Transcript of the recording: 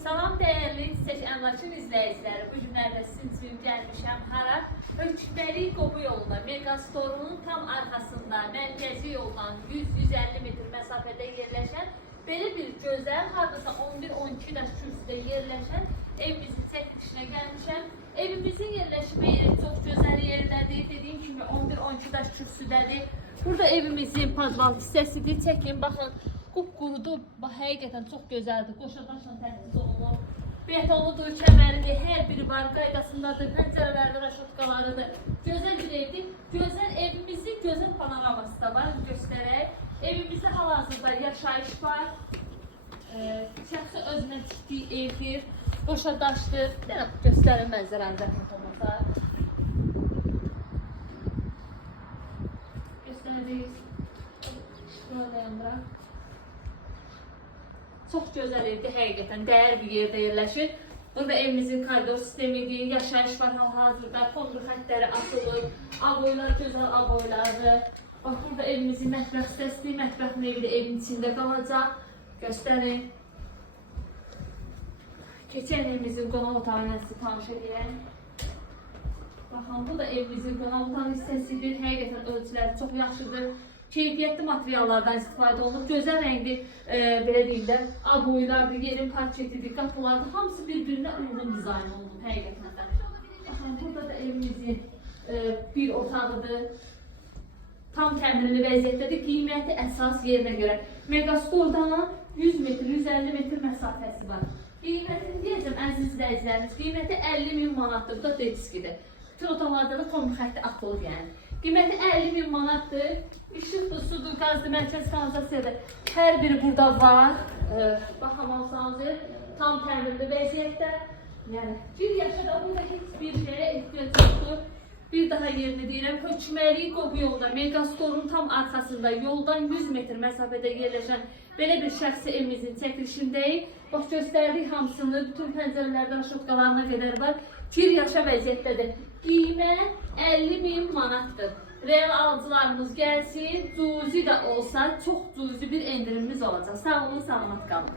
Salam değerli Çiçək Əmlakın izləyiciləri. Bu günlərdə sizin üçün gəlmişəm hara? Hökmbəli Qobu yoluna, Megastorunun tam arxasında, mərkəzi yoldan 100-150 metr məsafədə yerləşən belə bir gözəl, hardasa 11-12 daş kürsüdə yerləşən evimizin çəkilişinə gəlmişəm. Evimizin yerləşmə yeri çox gözəl yerdədir. Dediyim kimi 11-12 daş kürsüdədir. Burada evimizin podval hissəsidir. Çəkin, baxın. Qupqurudur, həqiqətən çox gözəldir. Qoşadaşla təchiz olunub. Betonudur, kəməridir, hər biri var, qaydasındadır, pəncərələrdə raşotkalarıdır. Gözəl bir evdir. Gözəl evimizin gözəl panoraması da var, göstərək. Evimizdə hal-hazırda yaşayış var. Şəxsi özünə tikdiyi evdir, qoşadaşdır. Göstərin mənzərəni zəhmət olmasa. Göstərək. Şurada çox gözəl evdir, həqiqətən dəyər bir yerdə yerləşir. Burada evimizin koridor sistemidir, yaşayış var hal-hazırda, kondur xəttləri açılır, aboylar gözəl aboylardır. Bax, burada evimizin mətbəx hissəsidir, mətbəxin evi də evin içində qalacaq. Göstərin. Keçən evimizin qonaq otağına sizi tanış edəyək. Baxın, bu da evimizin qonaq otağı hissəsidir, həqiqətən ölçüləri çox yaxşıdır. Keyfiyyətli materiallardan istifadə olunub, gözəl rəngli, belə deyim də, aboylardır, yerin parketidir, qapılardır, hamısı bir-birinə uyğun dizayn olunub, həqiqətən də. Baxın, burada da evimizin bir otağıdır, tam təmirli vəziyyətdədir, qiyməti əsas yerinə görə. Megastordan 100 metr, 150 metr məsafəsi var. Qiymətini deyəcəm, əziz izləyicilərimiz, qiyməti 50.000 manatdır, bu da deskidir. Bütün otaqlarda da kombi xətti atılıb, yəni. Qiyməti 50.000 manatdır. İşıqdır, sudur, qazdır, mərkəz kanalizasiyadır. Hər biri burada var. Baxamazsanız, tam təmirli vəziyyətdə. Yəni, bir yaşada burada heç bir şeyə ehtiyac yoxdur. Bir daha yerini deyirəm, Hökmbəli Qobu yolunda, Megastorun tam arxasında, yoldan 100 metr məsafədə yerləşən belə bir şəxsi evimizin çəkilişindəyik. Bax, göstərdik hamısını, bütün pəncərələrdən şotqalarına qədər var. Bir yaşa vəziyyətdədir. Qiymət 50.000 manatdır. Real alıcılarımız gəlsin, cüzi də olsa çox cüzi bir endirimimiz olacaq. Sağ olun, salamat qalın.